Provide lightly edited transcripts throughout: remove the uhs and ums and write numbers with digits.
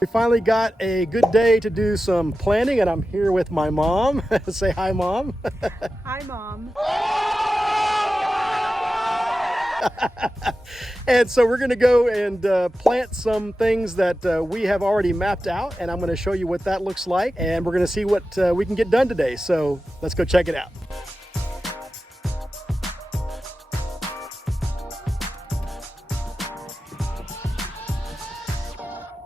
We finally got a good day to do some planting, and I'm here with my mom. Say hi, Mom. Hi, Mom. And so we're going to go and plant some things that we have already mapped out, and I'm going to show you what that looks like, and we're going to see what we can get done today. So let's go check it out.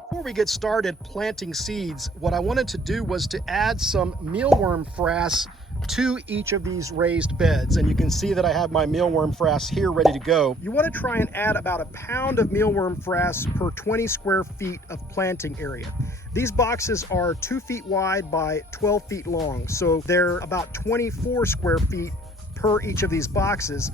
Before we get started planting seeds, what I wanted to do was to add some mealworm frass to each of these raised beds. And you can see that I have my mealworm frass here ready to go. You want to try and add about a pound of mealworm frass per 20 square feet of planting area. These boxes are 2 feet wide by 12 feet long, so they're about 24 square feet per each of these boxes.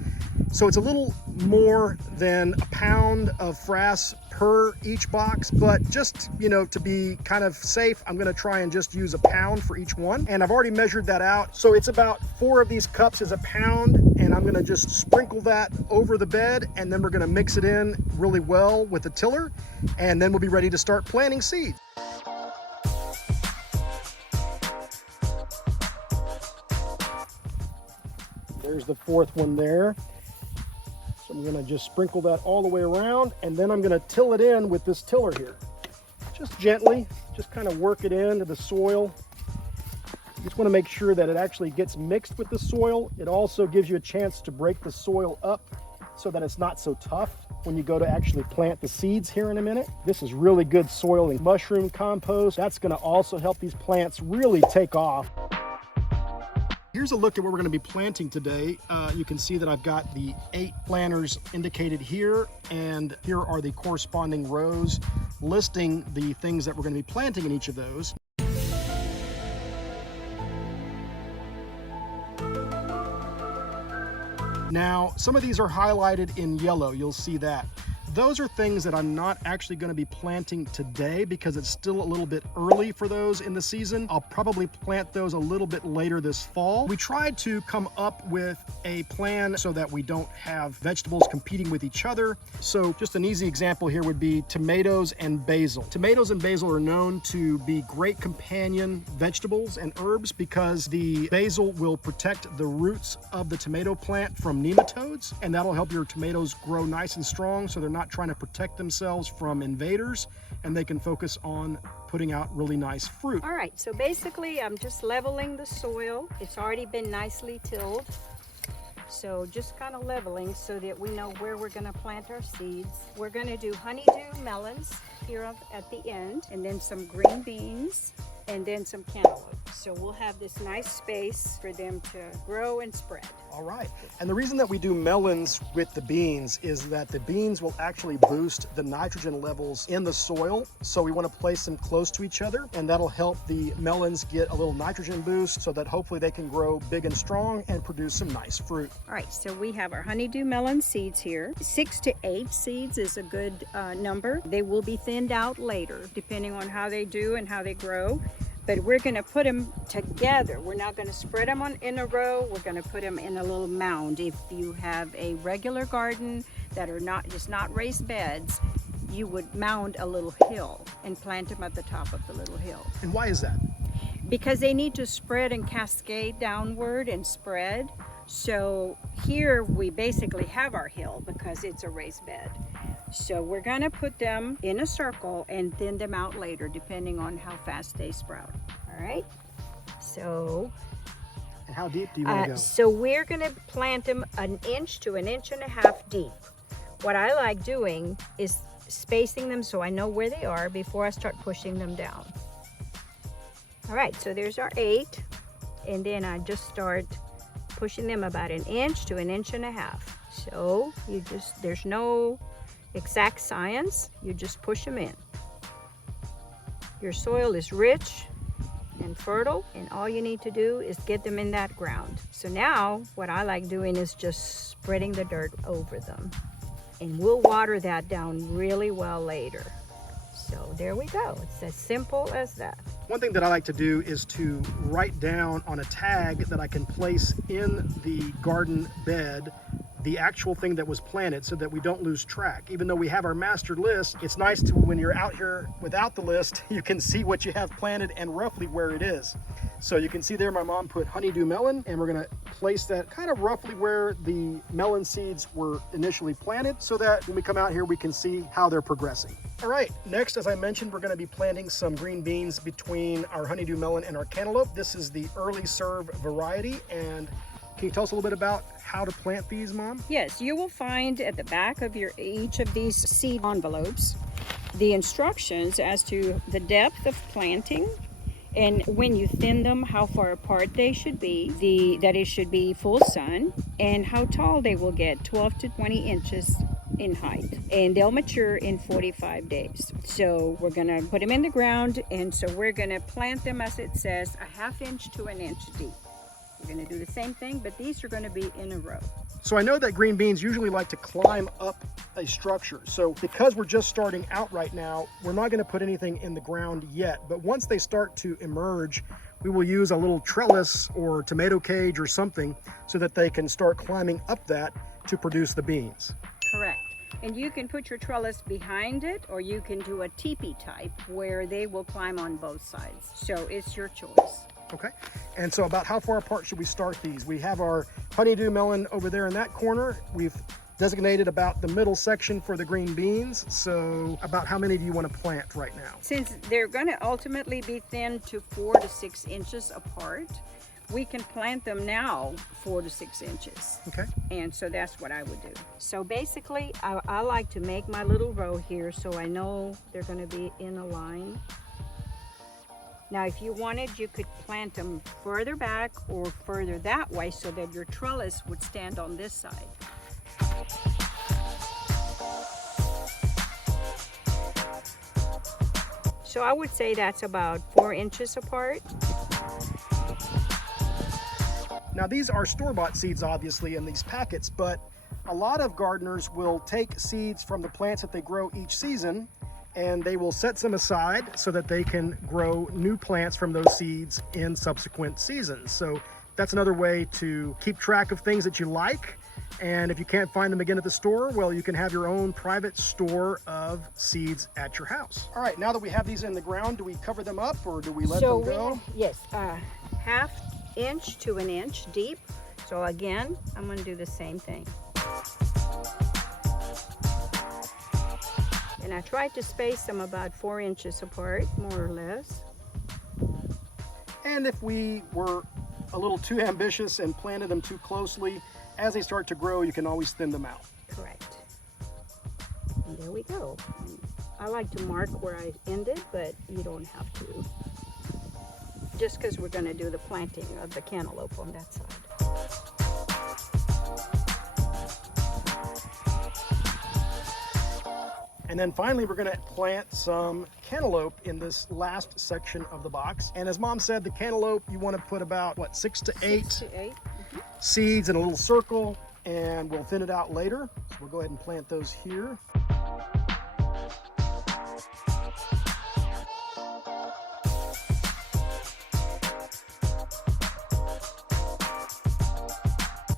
So it's a little more than a pound of frass per each box, but just, you know, to be kind of safe, I'm gonna try and just use a pound for each one. And I've already measured that out. So it's about 4 of these cups is a pound, and I'm gonna just sprinkle that over the bed, and then we're gonna mix it in really well with the tiller, and then we'll be ready to start planting seeds. There's the 4th one there. So I'm gonna just sprinkle that all the way around, and then I'm gonna till it in with this tiller here. Just gently, just kind of work it into the soil. You just wanna make sure that it actually gets mixed with the soil. It also gives you a chance to break the soil up so that it's not so tough when you go to actually plant the seeds here in a minute. This is really good soil and mushroom compost. That's gonna also help these plants really take off. Here's a look at what we're going to be planting today. You can see that I've got the 8 planters indicated here, and here are the corresponding rows listing the things that we're going to be planting in each of those. Now, some of these are highlighted in yellow. You'll see that. Those are things that I'm not actually going to be planting today because it's still a little bit early for those in the season. I'll probably plant those a little bit later this fall. We tried to come up with a plan so that we don't have vegetables competing with each other. So just an easy example here would be tomatoes and basil. Tomatoes and basil are known to be great companion vegetables and herbs because the basil will protect the roots of the tomato plant from nematodes, and that'll help your tomatoes grow nice and strong so they're not trying to protect themselves from invaders, and they can focus on putting out really nice fruit. All right, so basically I'm just leveling the soil. It's already been nicely tilled. So just kind of leveling so that we know where we're going to plant our seeds. We're going to do honeydew melons here at the end, and then some green beans, and then some cantaloupe. So we'll have this nice space for them to grow and spread. All right. And the reason that we do melons with the beans is that the beans will actually boost the nitrogen levels in the soil. So we want to place them close to each other, and that'll help the melons get a little nitrogen boost so that hopefully they can grow big and strong and produce some nice fruit. All right, so we have our honeydew melon seeds here. 6 to 8 seeds is a good number. They will be thinned out later, depending on how they do and how they grow. But we're going to put them together. We're not going to spread them in a row. We're going to put them in a little mound. If you have a regular garden that are just not raised beds, you would mound a little hill and plant them at the top of the little hill. And why is that? Because they need to spread and cascade downward and spread. So here we basically have our hill because it's a raised bed. So we're going to put them in a circle and thin them out later depending on how fast they sprout. All right. So and how deep do you want to go? So we're going to plant them 1 inch to 1.5 inches deep. What I like doing is spacing them so I know where they are before I start pushing them down. All right, so there's our 8, and then I just start pushing them about 1 inch to 1.5 inches. So there's no exact science, you just push them in. Your soil is rich and fertile, and all you need to do is get them in that ground. So now what I like doing is just spreading the dirt over them, and we'll water that down really well later. So there we go. It's as simple as that. One thing that I like to do is to write down on a tag that I can place in the garden bed the actual thing that was planted so that we don't lose track. Even though we have our master list, it's nice to, when you're out here without the list, you can see what you have planted and roughly where it is. So you can see there my mom put honeydew melon, and we're gonna place that kind of roughly where the melon seeds were initially planted so that when we come out here we can see how they're progressing. All right, next, as I mentioned, we're gonna be planting some green beans between our honeydew melon and our cantaloupe. This is the early serve variety, and can you tell us a little bit about how to plant these, Mom? Yes, you will find at the back of each of these seed envelopes the instructions as to the depth of planting, and when you thin them, how far apart they should be, that it should be full sun, and how tall they will get, 12 to 20 inches in height, and they'll mature in 45 days. So we're gonna put them in the ground, and so we're gonna plant them, as it says, a ½ inch to an inch deep. We're gonna do the same thing, but these are gonna be in a row. So I know that green beans usually like to climb up a structure. So because we're just starting out right now, we're not gonna put anything in the ground yet. But once they start to emerge, we will use a little trellis or tomato cage or something so that they can start climbing up that to produce the beans. Correct. And you can put your trellis behind it, or you can do a teepee type where they will climb on both sides. So it's your choice. Okay, and so about how far apart should we start these? We have our honeydew melon over there in that corner. We've designated about the middle section for the green beans. So about how many do you want to plant right now? Since they're going to ultimately be thinned to 4 to 6 inches apart, we can plant them now 4 to 6 inches. Okay. And so that's what I would do. So basically, I like to make my little row here so I know they're going to be in a line. Now, if you wanted, you could plant them further back or further that way so that your trellis would stand on this side. So I would say that's about 4 inches apart. Now these are store-bought seeds obviously in these packets, but a lot of gardeners will take seeds from the plants that they grow each season and they will set some aside so that they can grow new plants from those seeds in subsequent seasons. So that's another way to keep track of things that you like. And if you can't find them again at the store, well, you can have your own private store of seeds at your house. All right, now that we have these in the ground, do we cover them up or do we let them go? Yes, ½ inch to an inch deep. So again, I'm going to do the same thing. And I tried to space them about 4 inches apart, more or less. And if we were a little too ambitious and planted them too closely, as they start to grow, you can always thin them out. Correct. And there we go. I like to mark where I ended, but you don't have to. Just because we're going to do the planting of the cantaloupe on that side. And then finally, we're gonna plant some cantaloupe in this last section of the box. And as Mom said, the cantaloupe, you wanna put about, what, 6 to 8 seeds in a little circle, and we'll thin it out later. So we'll go ahead and plant those here.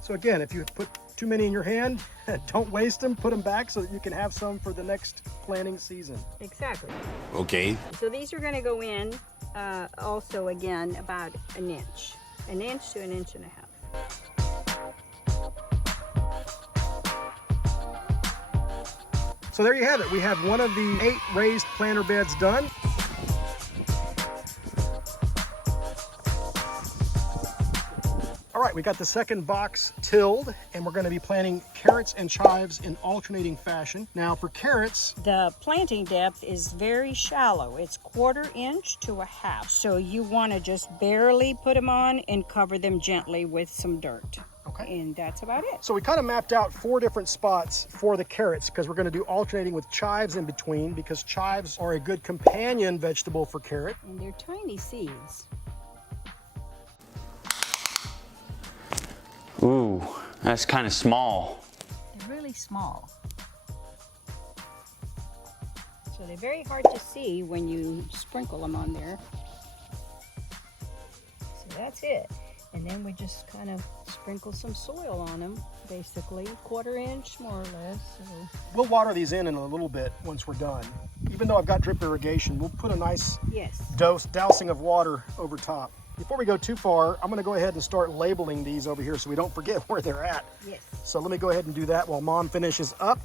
So again, if you put too many in your hand, don't waste them, put them back so that you can have some for the next planting season. Exactly. Okay. So these are going to go in also again about an inch to an inch and a half. So there you have it. We have one of the 8 raised planter beds done. All right, we got the second box tilled, and we're going to be planting carrots and chives in alternating fashion. Now for carrots, the planting depth is very shallow. It's 1/4 inch to a half. So you want to just barely put them on and cover them gently with some dirt. Okay. And that's about it. So we kind of mapped out 4 different spots for the carrots because we're going to do alternating with chives in between because chives are a good companion vegetable for carrot. And they're tiny seeds. Ooh, that's kind of small. They're really small. So they're very hard to see when you sprinkle them on there. So that's it. And then we just kind of spread sprinkle some soil on them, basically, 1/4 inch more or less. So. We'll water these in a little bit once we're done. Even though I've got drip irrigation, we'll put a nice dousing of water over top. Before we go too far, I'm gonna go ahead and start labeling these over here so we don't forget where they're at. Yes. So let me go ahead and do that while Mom finishes up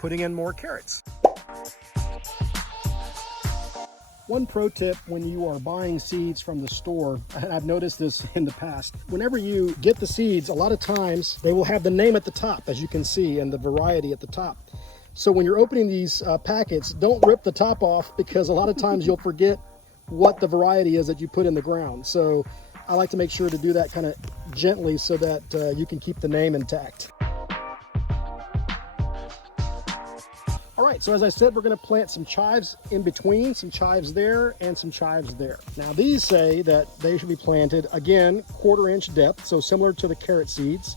putting in more carrots. One pro tip when you are buying seeds from the store, and I've noticed this in the past, whenever you get the seeds, a lot of times they will have the name at the top, as you can see, and the variety at the top. So when you're opening these packets, don't rip the top off, because a lot of times you'll forget what the variety is that you put in the ground. So I like to make sure to do that kind of gently so that you can keep the name intact. All right, so as I said, we're gonna plant some chives in between, some chives there and some chives there. Now these say that they should be planted, again, 1/4 inch depth, so similar to the carrot seeds.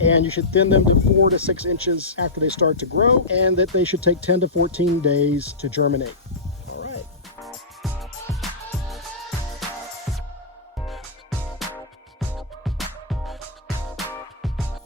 And you should thin them to 4 to 6 inches after they start to grow, and that they should take 10 to 14 days to germinate. All right.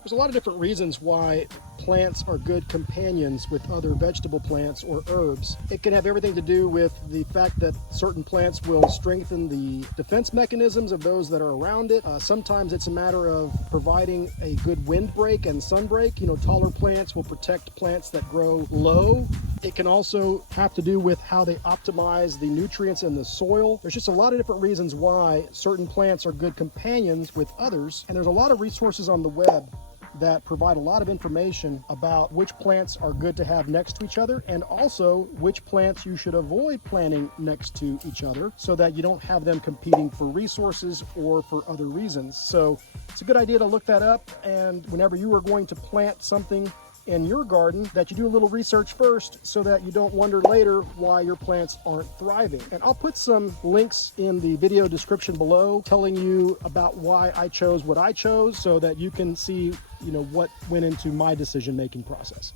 There's a lot of different reasons why plants are good companions with other vegetable plants or herbs. It can have everything to do with the fact that certain plants will strengthen the defense mechanisms of those that are around it. Sometimes it's a matter of providing a good windbreak and sunbreak. You know, taller plants will protect plants that grow low. It can also have to do with how they optimize the nutrients in the soil. There's just a lot of different reasons why certain plants are good companions with others, and there's a lot of resources on the web that provide a lot of information about which plants are good to have next to each other, and also which plants you should avoid planting next to each other so that you don't have them competing for resources or for other reasons. So it's a good idea to look that up, and whenever you are going to plant something in your garden, that you do a little research first so that you don't wonder later why your plants aren't thriving. And I'll put some links in the video description below telling you about why I chose what I chose so that you can see, you know, what went into my decision-making process.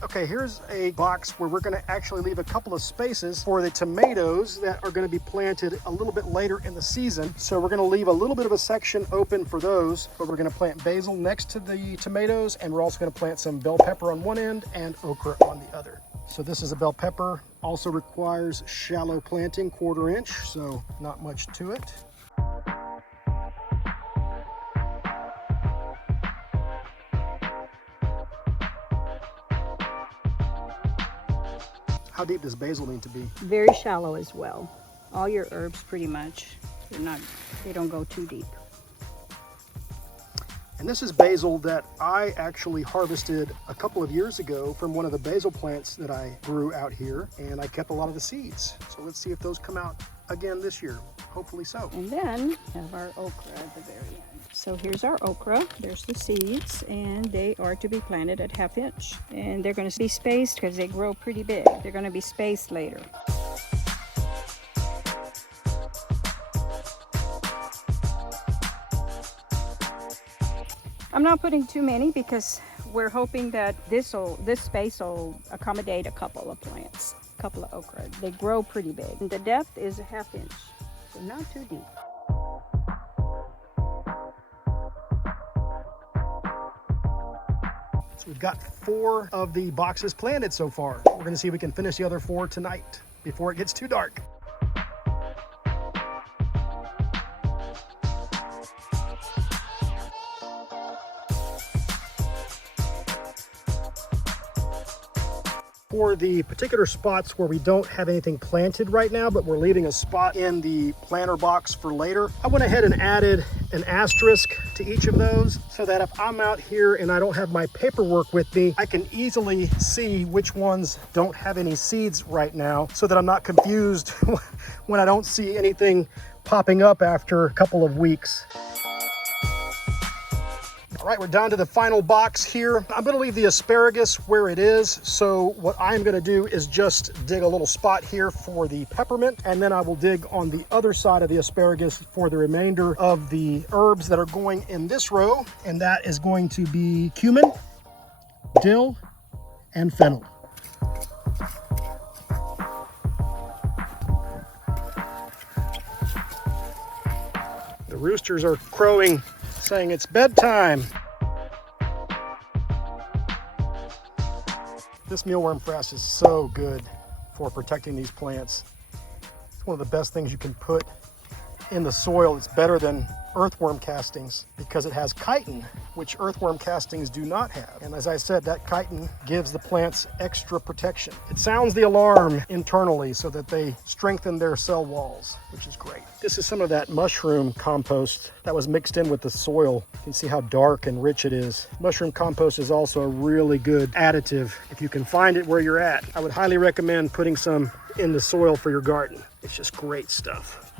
Okay, here's a box where we're gonna actually leave a couple of spaces for the tomatoes that are gonna be planted a little bit later in the season. So we're gonna leave a little bit of a section open for those, but we're gonna plant basil next to the tomatoes, and we're also gonna plant some bell pepper on one end and okra on the other. So this is a bell pepper, also requires shallow planting, 1/4 inch, so not much to it. How deep does basil need to be? Very shallow as well. All your herbs pretty much, they don't go too deep. And this is basil that I actually harvested a couple of years ago from one of the basil plants that I grew out here, and I kept a lot of the seeds. So let's see if those come out again this year. Hopefully so. And then have our okra at the very end. So here's our okra. There's the seeds, and they are to be planted at 1/2 inch. And they're going to be spaced because they grow pretty big. They're going to be spaced later. I'm not putting too many because we're hoping that this space will accommodate a couple of plants, a couple of okra. They grow pretty big. And the depth is 1/2 inch, so not too deep. So we've got 4 of the boxes planted so far. We're gonna see if we can finish the other 4 tonight before it gets too dark. For the particular spots where we don't have anything planted right now, but we're leaving a spot in the planter box for later, I went ahead and added an asterisk to each of those so that if I'm out here and I don't have my paperwork with me, I can easily see which ones don't have any seeds right now so that I'm not confused when I don't see anything popping up after a couple of weeks. All right, we're down to the final box here. I'm gonna leave the asparagus where it is. So what I'm gonna do is just dig a little spot here for the peppermint, and then I will dig on the other side of the asparagus for the remainder of the herbs that are going in this row. And that is going to be cumin, dill, and fennel. The roosters are crowing, saying it's bedtime. This mealworm frass is so good for protecting these plants. It's one of the best things you can put in the soil. It's better than earthworm castings because it has chitin, which earthworm castings do not have. And as I said, that chitin gives the plants extra protection. It sounds the alarm internally so that they strengthen their cell walls, which is great. This is some of that mushroom compost that was mixed in with the soil. You can see how dark and rich it is. Mushroom compost is also a really good additive if you can find it where you're at. I would highly recommend putting some in the soil for your garden. It's just great stuff.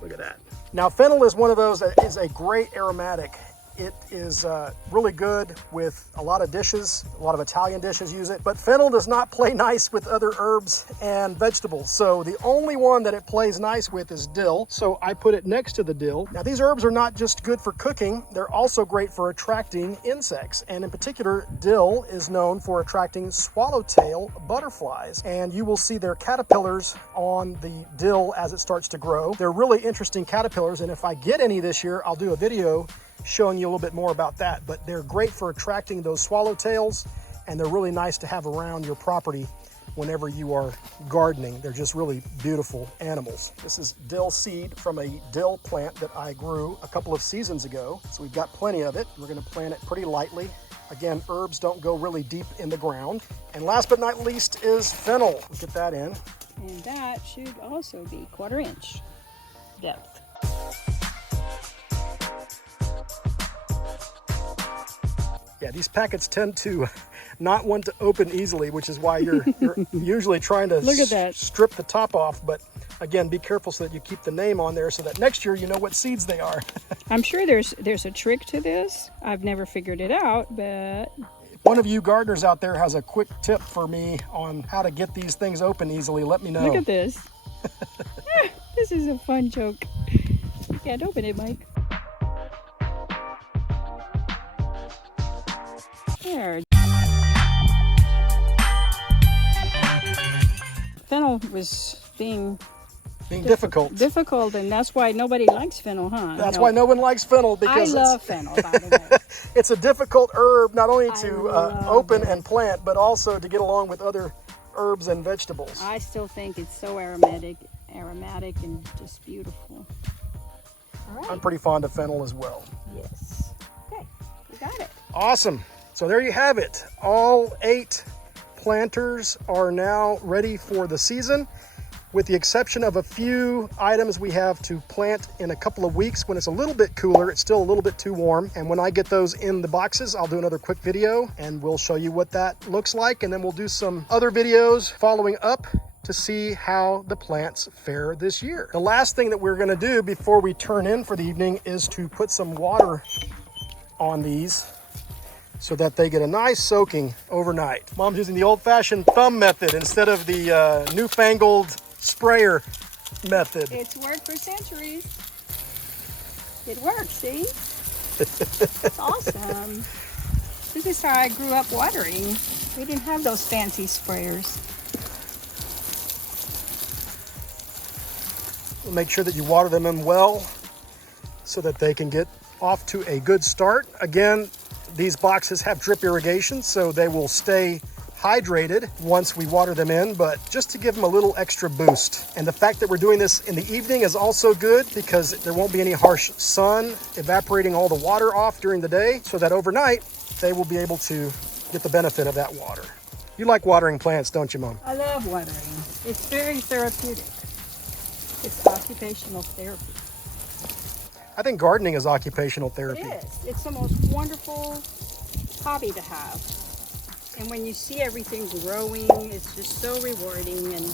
Look at that. Now, fennel is one of those that is a great aromatic. It is really good with a lot of dishes. A lot of Italian dishes use it, but fennel does not play nice with other herbs and vegetables. So the only one that it plays nice with is dill. So I put it next to the dill. Now, these herbs are not just good for cooking, they're also great for attracting insects. And in particular, dill is known for attracting swallowtail butterflies. And you will see their caterpillars on the dill as it starts to grow. They're really interesting caterpillars. And if I get any this year, I'll do a video showing you a little bit more about that. But they're great for attracting those swallowtails, and they're really nice to have around your property whenever you are gardening. They're just really beautiful animals. This is dill seed from a dill plant that I grew a couple of seasons ago. So we've got plenty of it. We're going to plant it pretty lightly. Again, herbs don't go really deep in the ground. And last but not least is fennel. We'll get that in. And that should also be 1/4 inch depth. Yeah, these packets tend to not want to open easily, which is why you're usually trying to Look at that. strip the top off. But again, be careful so that you keep the name on there so that next year you know what seeds they are. I'm sure there's a trick to this. I've never figured it out, but If one of you gardeners out there has a quick tip for me on how to get these things open easily, let me know. look at this. This is a fun joke. You can't open it, Mike. There. Fennel was being difficult. difficult, and that's why nobody likes fennel, huh? That's why no one likes fennel, because I love fennel, by the way. it's a difficult herb not only to love open it. and plant, but also to get along with other herbs and vegetables. I still think it's so aromatic and just beautiful. All right. I'm pretty fond of fennel as well. Yes. Okay, we got it. Awesome. So there you have it. All 8 planters are now ready for the season, with the exception of a few items we have to plant in a couple of weeks when it's a little bit cooler. It's still a little bit too warm. And when I get those in the boxes, I'll do another quick video and we'll show you what that looks like. And then we'll do some other videos following up to see how the plants fare this year. The last thing that we're gonna do before we turn in for the evening is to put some water on these so that they get a nice soaking overnight. Mom's using the old-fashioned thumb method instead of the newfangled sprayer method. It's worked for centuries. It works, see? It's awesome. This is how I grew up watering. We didn't have those fancy sprayers. We'll make sure that you water them in well so that they can get off to a good start. Again, these boxes have drip irrigation, so they will stay hydrated once we water them in, but just to give them a little extra boost. And the fact that we're doing this in the evening is also good because there won't be any harsh sun evaporating all the water off during the day, so that overnight they will be able to get the benefit of that water. You like watering plants, don't you, Mom? I love watering. It's very therapeutic. It's occupational therapy. I think gardening is occupational therapy. It is. It's the most wonderful hobby to have. And when you see everything growing, it's just so rewarding, and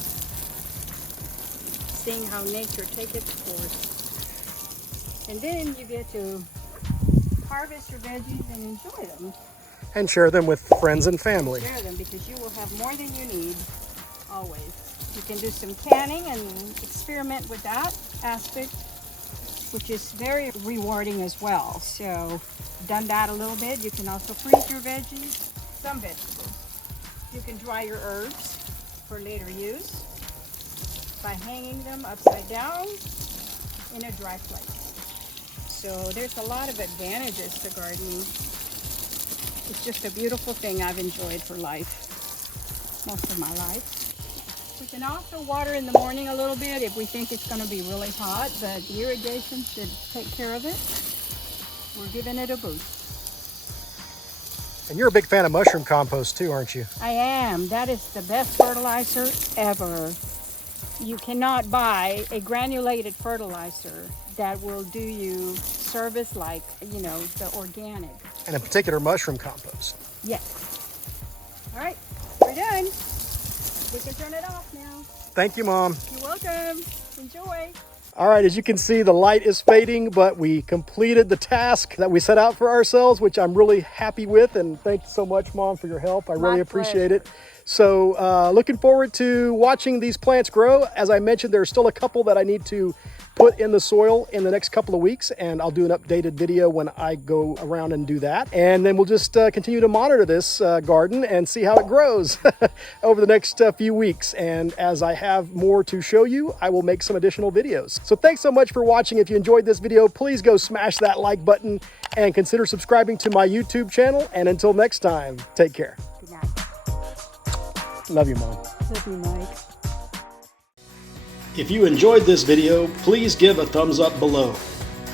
seeing how nature takes its course. And then you get to harvest your veggies and enjoy them. And share them with friends and family. Share them because you will have more than you need, always. You can do some canning and experiment with that aspect, which is very rewarding as well. So, done that a little bit. You can also freeze your veggies, some vegetables. You can dry your herbs for later use by hanging them upside down in a dry place. So there's a lot of advantages to gardening. It's just a beautiful thing I've enjoyed for life, most of my life. We can also water in the morning a little bit if we think it's going to be really hot, but the irrigation should take care of it. We're giving it a boost. And you're a big fan of mushroom compost too, aren't you? I am. That is the best fertilizer ever. You cannot buy a granulated fertilizer that will do you service like, you know, the organic. And in particular, mushroom compost. Yes. All right, we're done. We can turn it off now. Thank you, Mom. You're welcome. Enjoy. All right, as you can see, the light is fading, but we completed the task that we set out for ourselves, which I'm really happy with. And thank you so much, Mom, for your help. I really appreciate it. So looking forward to watching these plants grow. As I mentioned, there's still a couple that I need to put in the soil in the next couple of weeks, and I'll do an updated video when I go around and do that. And then we'll just continue to monitor this garden and see how it grows over the next few weeks. And as I have more to show you, I will make some additional videos. So thanks so much for watching. If you enjoyed this video, please go smash that like button and consider subscribing to my YouTube channel. And until next time, take care. Good night. Love you, Mom. Love you, Mike. If you enjoyed this video, please give a thumbs up below.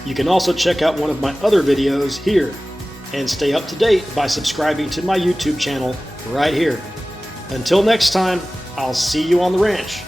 You can also check out one of my other videos here and stay up to date by subscribing to my YouTube channel right here. Until next time, I'll see you on the ranch.